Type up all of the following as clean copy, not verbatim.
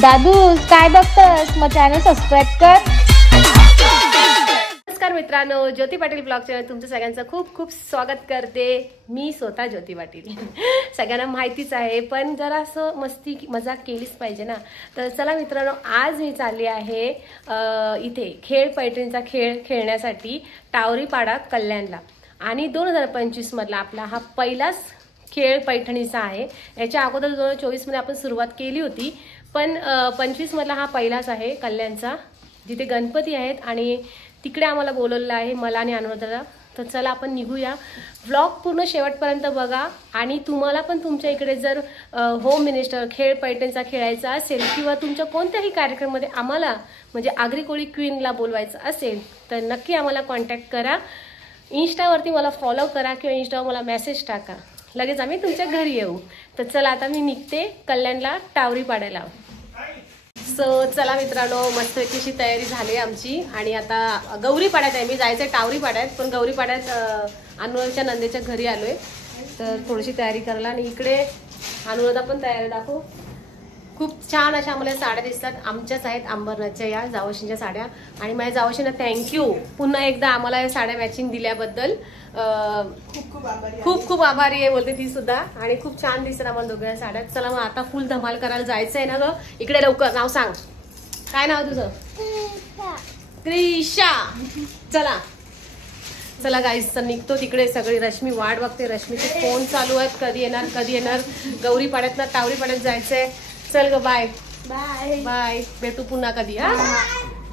दादू काय बघतस? मग channel subscribe कर. नमस्कार मित्रांनो, ज्योती पाटील ब्लॉग चॅनल तुमचं सगळ्यांचं खूप खूप स्वागत करते. मी स्वतः ज्योती पाटील. सगळ्यांना माहितीच आहे, पण जरा असं मस्ती मजाक केलीच पाहिजे ना. तर चला मित्रांनो, आज मी चालली आहे इथे खेळ पैठणीचा खेळ खेळण्यासाठी टावरीपाडा कल्याणला. आणि 2025 मधला आपला हा पहिलाच खेळ पैठणीचा आहे. याच्या अगोदर 2024 मध्ये आपण सुरुवात केली होती, पण 25 मधला हा पहिलाच आहे कल्याणचा, जिथे गणपती आहेत आणि तिकडे आम्हाला बोलवलेलं आहे, मला आणि अनुराधाला. तर चला आपण निघूया. व्लॉग पूर्ण शेवटपर्यंत बघा. आणि तुम्हाला पण तुमच्या इकडे जर होम मिनिस्टर खेळ पैठणीचा खेळायचा असेल किंवा तुमच्या कोणत्याही कार्यक्रमामध्ये आम्हाला म्हणजे आगरी कोळी क्वीनला बोलवायचं असेल तर नक्की आम्हाला कॉन्टॅक्ट करा. इंस्टावरती मला फॉलो करा किंवा इंस्टावर मला मेसेज टाका, लगेच आम्ही तुमच्या घरी येऊ. तर चला आता मी निघते कल्याणला टावरीपाड्याला. सो चला मित्रांनो, मस्त अशी तयारी झाली आमची. आणि आता गौरीपाड्यात आहे, मी जायचं आहे टावरीपाड्यात, पण गौरीपाड्यात अनुराधाच्या नंदेच्या घरी आलोय. तर थोडीशी तयारी करायला. आणि इकडे अनुराधा पण तयारी दाखव. खूप छान अशा आम्हाला साड्या दिसतात, आमच्याच आहेत अंबरनाथच्या या जावशींच्या साड्या. आणि माझ्या जावशींना थँक्यू पुन्हा एकदा आम्हाला या साड्या मॅचिंग दिल्याबद्दल. खूप खूप आभारी आहे बोलते ती सुद्धा. आणि खूप छान दिसतात आम्हाला दोघ्या साड्या. चला मग आता फुल धमाल करायला जायचंय ना ग. इकडे लवकर नाव सांग, काय नाव तुझं? क्रिशा. चला चला गाईस, तर निघतो तिकडे. सगळी रश्मी वाट बघते, रश्मीचे फोन चालू आहेत, कधी येणार कधी येणार. गौरीपाड्यात टावरीपाड्यात जायचंय. चल ग, बाय बाय बाय, भेटू पुन्हा कधी. हा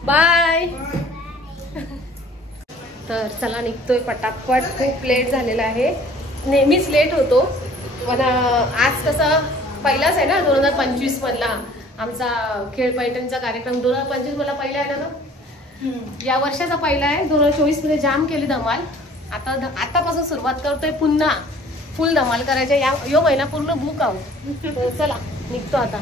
बाय. तर चला निघतोय पटापट, खूप लेट झालेला आहे, नेहमीच लेट होतो. पण आज कसं पहिलाच आहे ना 2025 मधला आमचा खेळ पैठणचा कार्यक्रम. 2025 मधला पहिला आहे ना, या वर्षाचा पहिला आहे. 2024 मध्ये जाम केली धमाल. आतापासून सुरुवात करतोय पुन्हा फुल धमाल करायच्या. यो महिना पूर्ण बुक आहोत. तर चला निघतो आता.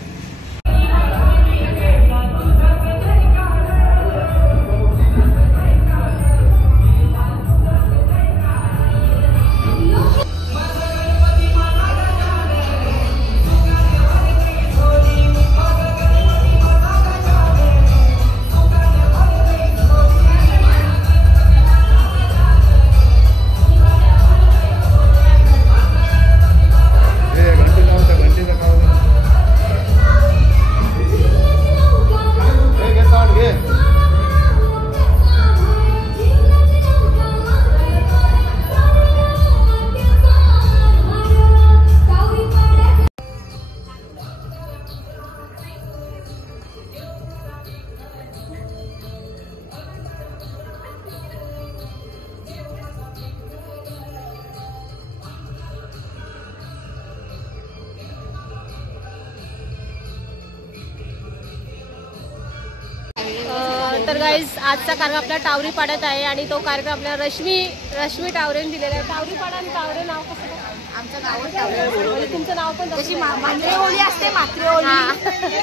तर गाईज, आजचा कार्यक्रम आपल्या टावरीपाड्यात आहे आणि तो कार्यक्रम आपल्या रश्मी टावरेने दिलेला आहे. टावरीपाडा आणि टावरे नाव कसं? आमचं गाव टावरे. तुमचं नाव पण जशी मात्रे ओळी असते, मात्रे ओळी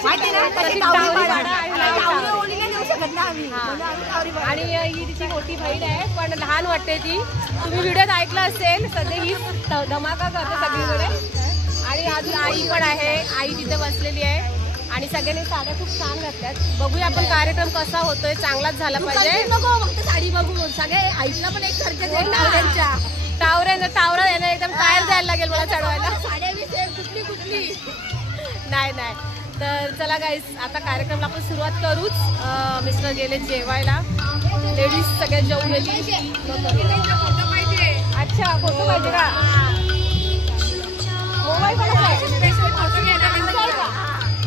माहिती ना, तशी टावरीपाडा आणि ओळी नाही देऊ शकत ना आम्ही. आणि ही तिची मोठी बहीण आहे, पण लहान वाटते ती. तुम्ही व्हिडिओत ऐकलं असेल, सध्या ही धमाका करते सगळीकडे. आणि अजून आई पण आहे, आई तिथे बसलेली आहे. आणि सगळ्यांनी साड्या खूप छान घातल्यात. बघूया आपण कार्यक्रम कसा होतोय, चांगलाच झाला पाहिजे. फक्त साडी बघू, सगळे आईला पण एक सारख्या टावरा यांना एकदम टायर द्यायला लागेल मला चढवायला. साड्या कुठली नाही. तर चला गाईस, आता कार्यक्रमला आपण सुरुवात करूच. मिस्टर गेले जेवायला, लेडीज सगळ्या जेवून गेली. अच्छा, फोटो पाहिजे का? मोबाईल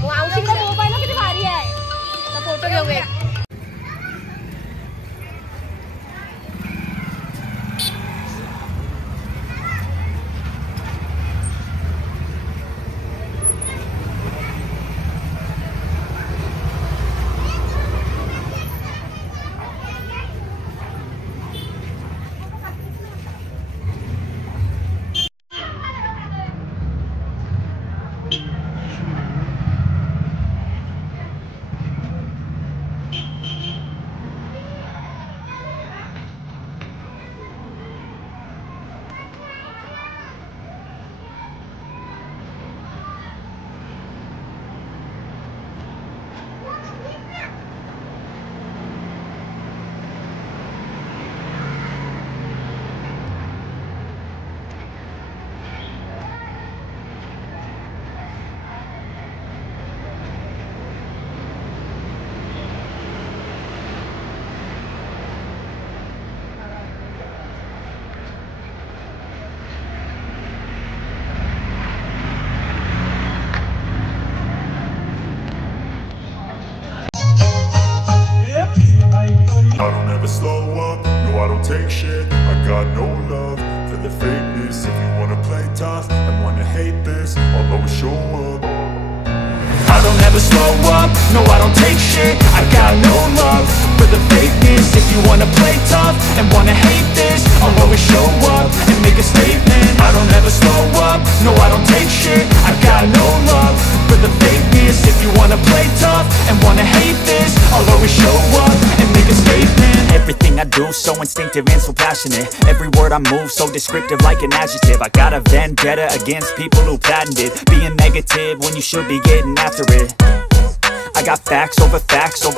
औषधीचा मोबाईल किती भारी आहे, तर फोटो घेऊया. this, I'll always show up. I don't ever slow up, no I don't take shit. I got no love for the fakeness. If you wanna play tough and wanna hate this, I'll always show up and make a statement. I don't ever slow up, no I don't take shit. I got no love for the fakeness. If you wanna play tough and wanna hate this, I'll always show up and make a statement. Everything I do so instinctive and so passionate. Every word I move so descriptive like an adjective. I got a vendetta against people who patented being negative when you should be getting after it. I got facts over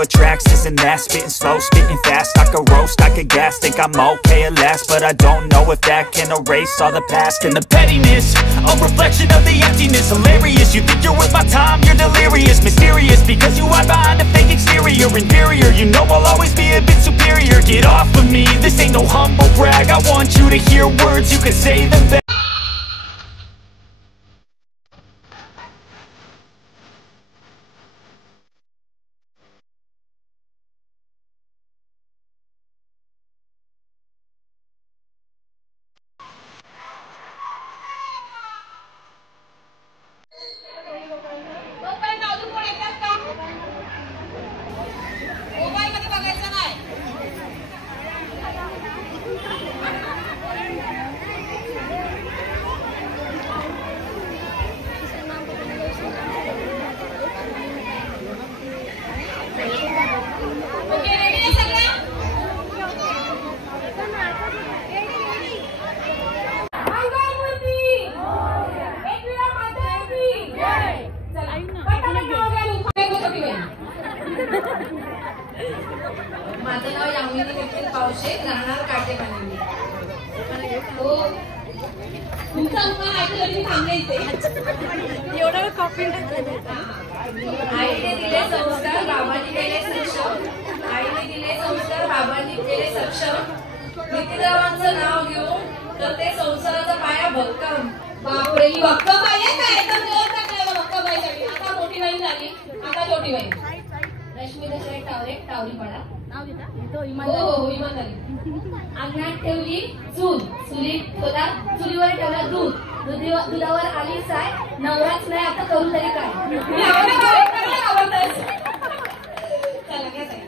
tracks, this and that. Spitting slow, spitting fast. I could roast, I could gas. Think I'm okay at last, but I don't know if that can erase all the past. And the pettiness, a reflection of the emptiness. Hilarious, you think you're worth my time, you're delirious. Mysterious, because you hide behind a fake exterior. Inferior, you know I'll always be a bit superior. Get off of me, this ain't no humble brag. I want you to hear words, you can say them back. माझं नाव यामिनी निखिल पावशे, राहणार काटेखाली. हो तुमचा उपमान ऐकलं मी थांबले इथे. एवढं copy आईने दिले संस्कार, बाबांनी केले सक्षम. आईने दिले संस्कार, बाबांनी केले सक्षम. नितीरावांचं नाव घेऊन तर ते संसाराचा पाया भक्कम. बापरे, ही भक्कम आहे काय? तर देव टाकलेला भक्कम आहे. आता मोठी बहीण झाली, आता छोटी बहीण. रश्मी दशरथ टावरे, टावरीपाडा. हो हो इमानदारी. अंगणात ठेवली चूल, चुलीवर ठेवलं दूध, दुधावर आली साय. नवराच नाही आता करू तरी काय. चला घ्या साय.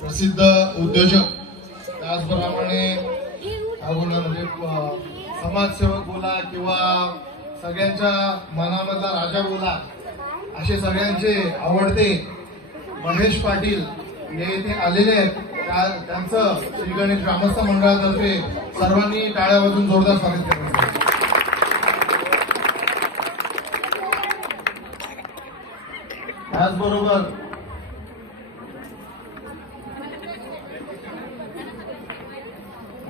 प्रसिद्ध उद्योजक त्याचप्रमाणे म्हणजे समाजसेवक बोला किंवा सगळ्यांच्या मनामधला राजा बोला असे सगळ्यांचे आवडते महेश पाटील हे इथे आलेले आहेत. त्यांचं श्री गणेश ग्रामस्थ मंडळातर्फे सर्वांनी टाळ्या वाजवून जोरदार स्वागत करण्यात. त्याचबरोबर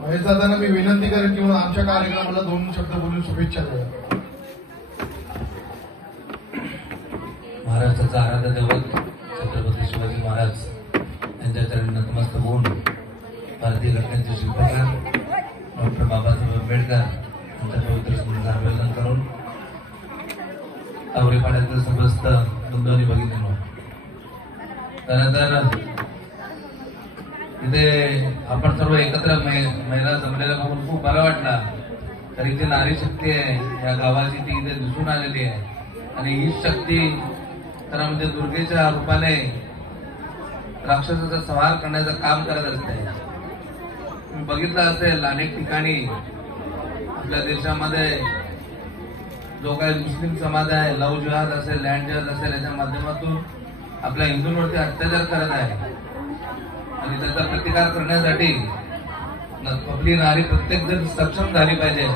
महेश दादांना मी विनंती करेन की आमच्या कार्यक्रमाला 2 शब्द बोलून शुभेच्छा द्या. महाराष्ट्राचा आराध्य दैवत छत्रपती शिवाजी महाराज त्यांच्या चरणी नतमस्तक होऊन भारतीय घटनेचे शिल्पकार डॉक्टर बाबासाहेब आंबेडकर यांच्या पवित्र स्मृतीचं अभिवादन करून आवरेपाड्यातील समस्त बंधूंनी बघितलं. त्यानंतर इथे आपण सर्व एकत्र महिला जमलेल्या बघून खूप बरं वाटला. कारण इथे नारी शक्ती आहे या गावाची, ती इथे दिसून आलेली आहे. आणि ही शक्ती तर म्हणजे दुर्गेच्या रूपाने राक्षसाचा संहार करण्याचं काम करत असते. तुम्ही बघितलं असेल अनेक ठिकाणी आपल्या देशामध्ये जो काही मुस्लिम समाज आहे, लव्ह जिहाद असेल, लँड जिहाद असेल, याच्या माध्यमातून आपल्या हिंदूंवरती अत्याचार करत आहे. आणि त्याचा प्रतिकार करण्यासाठी आपली नारी प्रत्येक जण सक्षम झाली पाहिजे.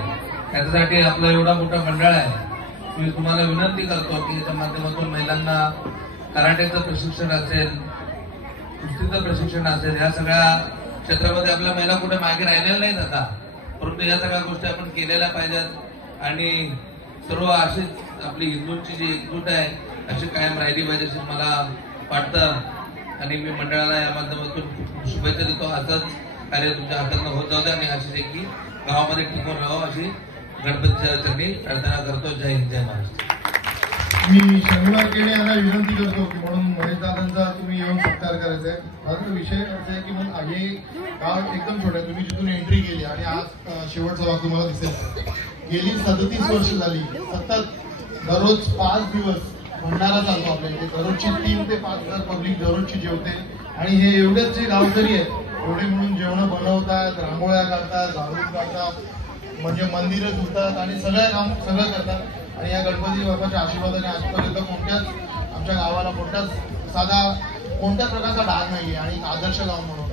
त्याच्यासाठी आपलं एवढं मोठं मंडळ आहे. मी तुम्हाला विनंती करतो की याच्या माध्यमातून महिलांना कराटेचं प्रशिक्षण असेल, कुस्तीचं प्रशिक्षण असेल, या सगळ्या क्षेत्रामध्ये आपल्या महिला कुठे मागे राहिलेल्या नाहीत आता, परंतु या सगळ्या गोष्टी आपण केलेल्या पाहिजेत. आणि सर्व अशीच आपली हिंदूंची जी एकजूट आहे अशी कायम राहिली पाहिजे अशी मला वाटतं. आणि मी मंडळाला या माध्यमातून खूप शुभेच्छा देतो. असंच कार्य तुमच्या हातातनं होत जाऊ द्या आणि अशीच एकी गावामध्ये टिकून राहावं अशी गणपतीच्या चरणी प्रार्थना करतो. जय हिंद, जय महाराष्ट्र. मी शनिवार केणे यांना विनंती करतो की म्हणून महेशदादांचा तुम्ही येऊन सत्कार करायचा आहे. माझा विषय असा आहे की मग हे गाव एकदम छोटं आहे. तुम्ही जिथून एंट्री केली आणि आज शेवटचा भाग तुम्हाला दिसेल. गेली 37 वर्ष झाली सतत दररोज 5 दिवस भंडारा चालतो आपल्या इथे. दररोजची 3 ते 5 हजार पब्लिक दररोजची जेवते. आणि हे एवढेच जे गावकरी आहेत एवढे म्हणून जेवण बनवतात, रांगोळ्या काढतात, झाडून काढतात, म्हणजे मंदिरं धुतात आणि सगळं करतात. आणि या गणपती बाप्पाच्या आशीर्वादाने आजपर्यंत कोणत्याच आमच्या गावाला कोणत्याच प्रकारचा डाग नाहीये आणि आदर्श गाव म्हणून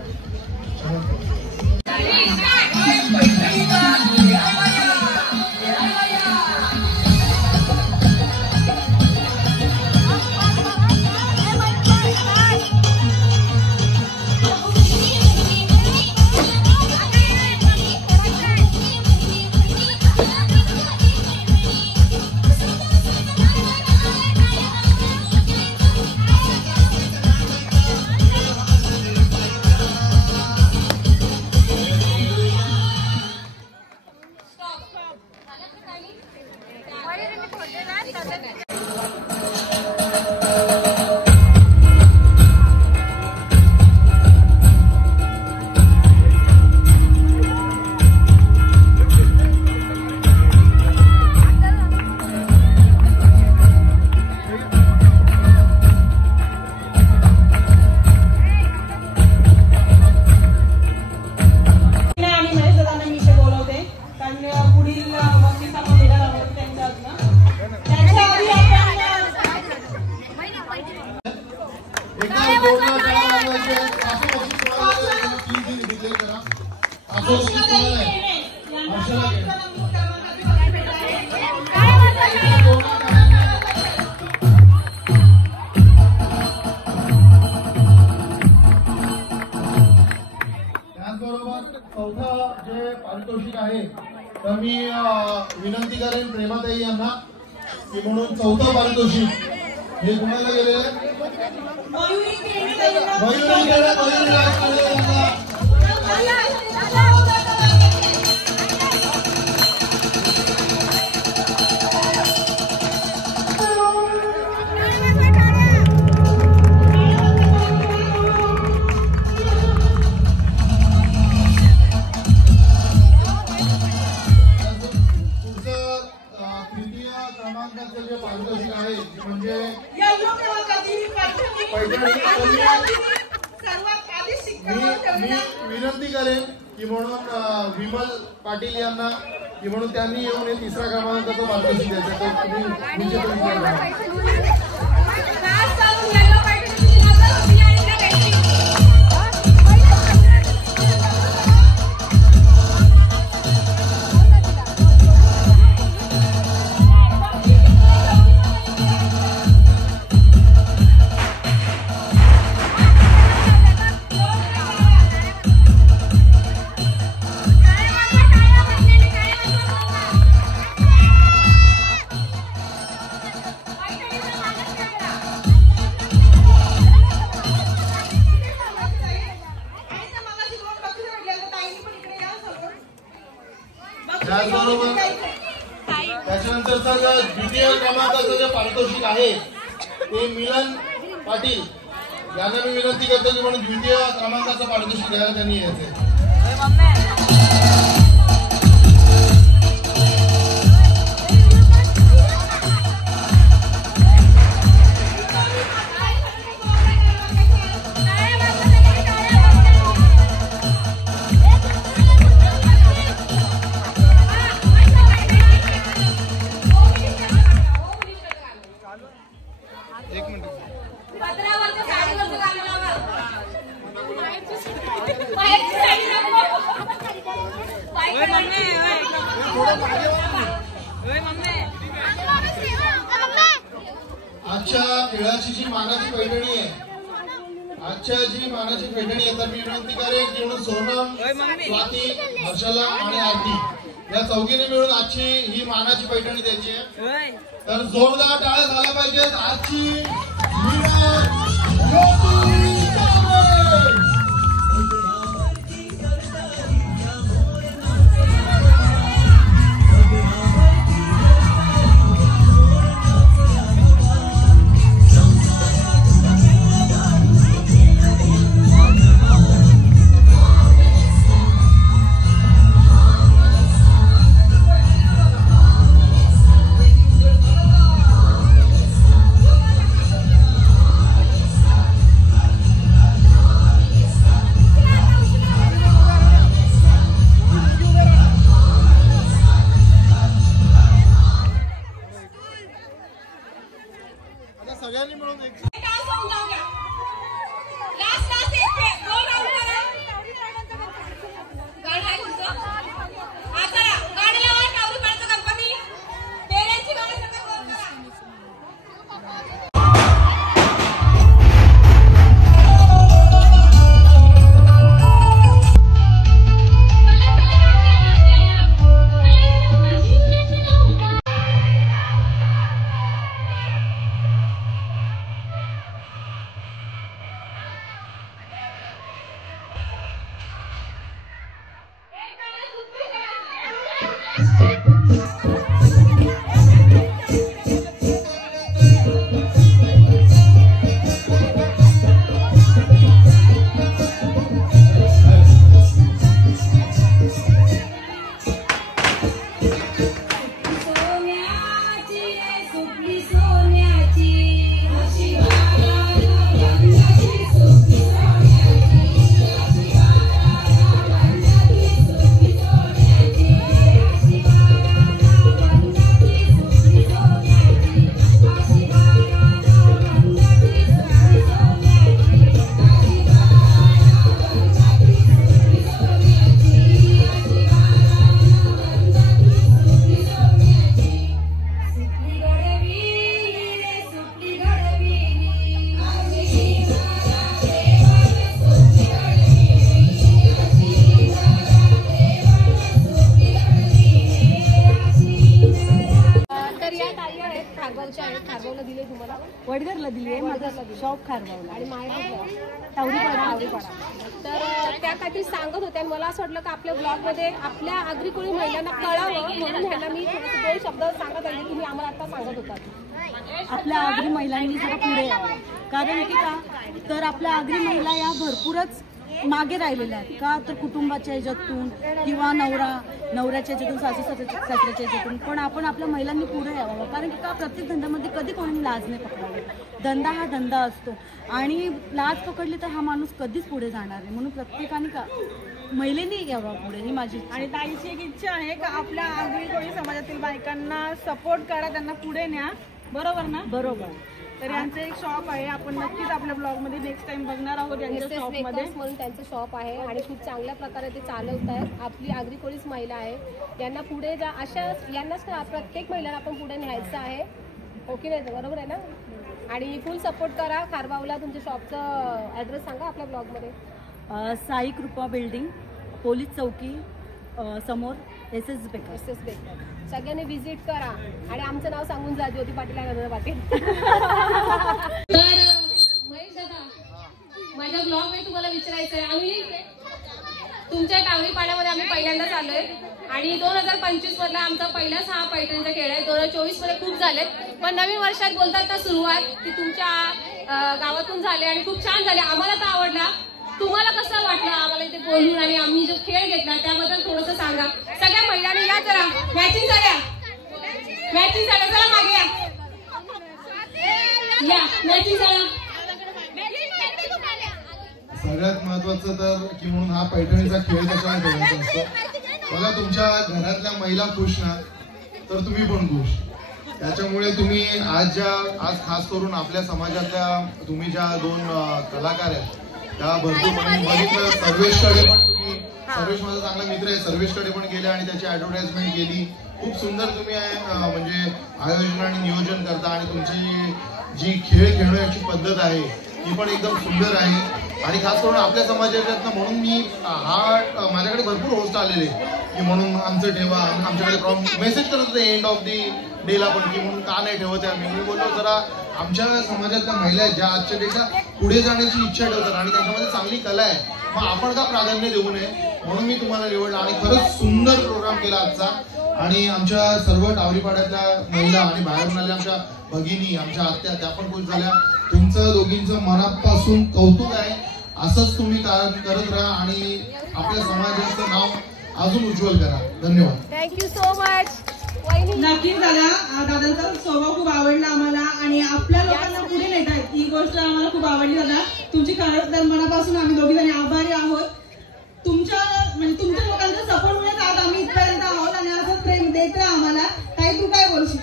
पारितोषिक आहे. तर मी विनंती करेन प्रेमाताई यांना की म्हणून 4थं पारितोषिक हे कुणाला गेलेलं आहे. जे पारितोषिक आहे म्हणजे मी विनंती करेन की म्हणून विमल पाटील यांना की म्हणून त्यांनी येऊन हे 3रा क्रमांकाचं पारितोषिक द्यायचं. तर तुम्ही त्याचबरोबर त्याच्यानंतरचा द्वितीय क्रमांकाचं जे पारितोषिक आहे ते मिलन पाटील यांना मी विनंती करतो की म्हणून द्वितीय क्रमांकाचं पारितोषिक द्यायला त्यांनी यायचे. आजच्या खेळाची जी मानाची पैठणी आहे, आजच्या जी मानाची पैठणी आहे तर मी विनंती करेन की म्हणून सोनम, स्वाती, हर्षला आणि आरती या चौघीने मिळून आजची ही मानाची पैठणी द्यायची आहे. तर जोरदार टाळ्या झाल्या पाहिजेत. आजची सगळ्यांनी मिळून एक खारगावला दिले तुम्हाला, वडगरला दिली, माझा शॉप खारगावला आणि मायगाव तावडीपाडा. तर त्या काहीतरी सांगत होत्या. मला असं वाटलं की आपल्या ब्लॉगमध्ये आपल्या आगरी कोळी महिलांना कळावं म्हणून ह्याला मी थोडंसं 2 शब्द सांगत आले. तुम्ही आम्हाला आता सांगत होता आपल्या आगरी महिलांनी जरा पुढे यावं. कारण की का तर आपल्या आगरी महिला या भरपूरच मागे राहिलेल्या आहेत. का तर कुटुंबाच्या ह्याच्यातून किंवा नवऱ्याच्या ह्याच्यातून, सासऱ्याच्या ह्याच्यातून. पण आपण आपल्या महिलांनी पुढे यावं. कारण की का प्रत्येक धंद्यामध्ये कधी कोणी लाज नाही पकडावी. धंदा हा धंदा असतो आणि लाज पकडली तर हा माणूस कधीच पुढे जाणार नाही. म्हणून प्रत्येकाने का महिलेनी यावं पुढे, ही माझी. आणि ताईची एक इच्छा आहे का आपल्या आगरी कोळी समाजातील बायकांना सपोर्ट करा, त्यांना पुढे न्या. बरोबर ना? बरोबर. तर यांचं एक शॉप आहे, आपण नक्कीच आपल्या ब्लॉग मध्ये नेक्स्ट टाइम बघणार आहोत. यांच्या शॉप मध्ये म्हणून त्यांचं शॉप आहे आणि खूप चांगल्या प्रकारे ते चालवत आहेत. आपली आगरी कोळीच महिला आहे, यांना पुढे जा अशा यांनाच प्रत्येक महिलांना आपण पुढे न्यायचं आहे. ओके नाही, बरोबर आहे ना? आणि फुल सपोर्ट करा. खारगावला तुमच्या शॉपचं ॲड्रेस सांगा आपल्या ब्लॉगमध्ये. साई कृपा बिल्डिंग, पोलीस चौकी समोर, SS बेकर. सगळ्यांनी व्हिजिट करा आणि आमचं नाव सांगून जा, ज्योती पाटील आणि नंदन पाटील. तर महेश दादा, माझ्या ब्लॉग मध्ये तुम्हाला विचारायचं आहे, आम्ही तुमच्या टावरी पाड्यामध्ये आम्ही पहिल्यांदाच आलोय आणि 2025 मधला आमचा पहिलाच हा पैठणीचा खेळ आहे. 2024 मध्ये खूप झाले, पण नवीन वर्षात बोलतात ना सुरुवात ती तुमच्या गावातून झाली आणि खूप छान झाली. आम्हाला तर आवडला. तुम्हाला कसं वाटलं आम्हाला इथे बोलून आणि आम्ही जो खेळ घेतला त्याबद्दल थोडंसं सांगा. सगळ्या महिलांनी या जरा मॅचिंग साड्या चला मागे या मॅचिंग साड्या. सगळ्यात महत्वाचं तर की म्हणून हा पैठणीचा खेळ कशाला ठेवायचा असतो. बघा तुमच्या घरातल्या महिला खुश ना तर तुम्ही पण खुश. त्याच्यामुळे तुम्ही आज खास करून आपल्या समाजातल्या तुम्ही ज्या 2 कलाकार आहेत त्या भरपूर बघितलं. सर्वेशकडे पण तुम्ही, सर्वेश माझा चांगला मित्र आहे, सर्वेशकडे पण गेले आणि त्याची ऍडव्हर्टाइजमेंट केली. खूप सुंदर तुम्ही म्हणजे आयोजन आणि नियोजन करता आणि तुमची जी खेळ खेळण्याची पद्धत आहे ती पण एकदम सुंदर आहे. आणि खास करून आपल्या समाजाच्यातनं म्हणून मी माझ्याकडे भरपूर होस्ट आलेले की म्हणून आमचं ठेवा, आमच्याकडे मेसेज करत होते एंड ऑफ दी डेला पण की म्हणून का नाही ठेवत आहे. मी बोललो जरा आमच्या समाजातल्या महिला ज्या आजच्या डेटला पुढे जाण्याची इच्छा ठेवतात आणि त्यांच्यामध्ये चांगली कला आहे, मग आपण का प्राधान्य देऊ नये म्हणून मी तुम्हाला निवडलं. आणि खरंच सुंदर प्रोग्राम केला आजचा. आणि आमच्या सर्व टावरीपाड्यातल्या महिला आणि बाहेरून आल्या आमच्या भगिनी, आमच्या आत्या त्या पण खुश झाल्या. तुमचं दोघींचं मनापासून कौतुक आहे. असंच तुम्ही करत राहा आणि आपल्या समाजाचं नाव अजून उज्ज्वल करा. धन्यवाद. Thank you so much. नक्कीच दादांचा स्वभाव खूप आवडला आम्हाला आणि आपल्या लोकांना पुढे नेतात ही गोष्ट आम्हाला खूप आवडली. दादा तुमची खरंच तर मनापासून आम्ही दोघी जणी आभारी आहोत. तुमच्या लोकांचा सपोर्टमुळेच आज आम्ही इथपर्यंत आहोत आणि असं प्रेम देत राहा आम्हाला. ताई तू काय बोलशील?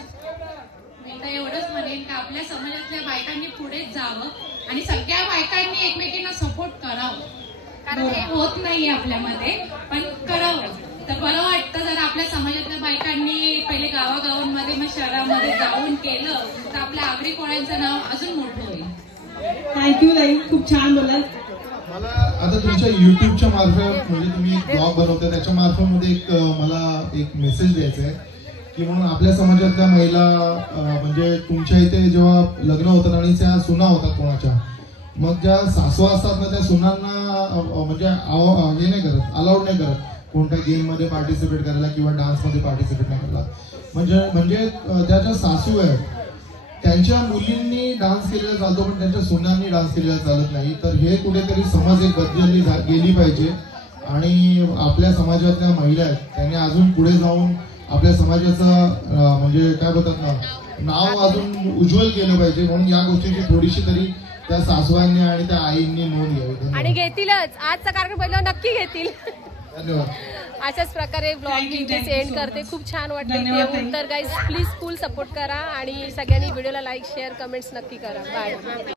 मी तर एवढंच म्हणेन की आपल्या समाजातल्या बायकांनी पुढे जावं आणि सगळ्या बायकांनी एकमेकींना सपोर्ट करावं. कारण हे होत नाहीये आपल्यामध्ये, पण करावं तर बरं वाटतं. जर आपल्या समाजातल्या बायकांनी पहिले गावागावांमध्ये मग शहरामध्ये जाऊन केलं तर आपल्या आगरी कोळ्यांचं नाव अजून मोठं होईल. थँक्यू ताई, खूप छान बोलाल. मला आता तुमच्या युट्यूबच्या मार्फत म्हणजे तुम्ही एक ब्लॉग बनवता त्याच्या मार्फत मध्ये मला एक मेसेज द्यायचा आहे की म्हणून आपल्या समाजातल्या महिला म्हणजे तुमच्या इथे जेव्हा लग्न होतात आणि त्या सुना होतात कोणाच्या, मग ज्या सासू असतात ना त्या सुनांना म्हणजे हे नाही करत, अलाउड नाही करत कोणत्या गेम मध्ये पार्टिसिपेट करायला किंवा डान्स मध्ये पार्टिसिपेट नाही करायला. म्हणजे त्या ज्या सासू आहेत त्यांच्या मुलींनी डान्स केलेला चालतो पण त्यांच्या सुनांनी डान्स केलेला चालत नाही. तर हे कुठेतरी समज एक बदलली गेली पाहिजे आणि आपल्या समाजातल्या महिला आहेत त्यांनी अजून पुढे जाऊन आपल्या समाजाचं म्हणजे काय बोलतात ना नाव अजून उज्ज्वल केलं पाहिजे. म्हणून या गोष्टीची थोडीशी तरी त्या सासवांनी आणि त्या आईंनी नोंद घ्यावी आणि घेतीलच. आजचा कार्यक्रम पहिला नक्की घेतील. धन्यवाद. अशाच प्रकारे ब्लॉग मी सेंड करते. खूप छान वाटतं. तर गाईज प्लीज फुल सपोर्ट करा आणि सगळ्यांनी व्हिडिओला लाईक शेअर कमेंट्स नक्की करा. बाय.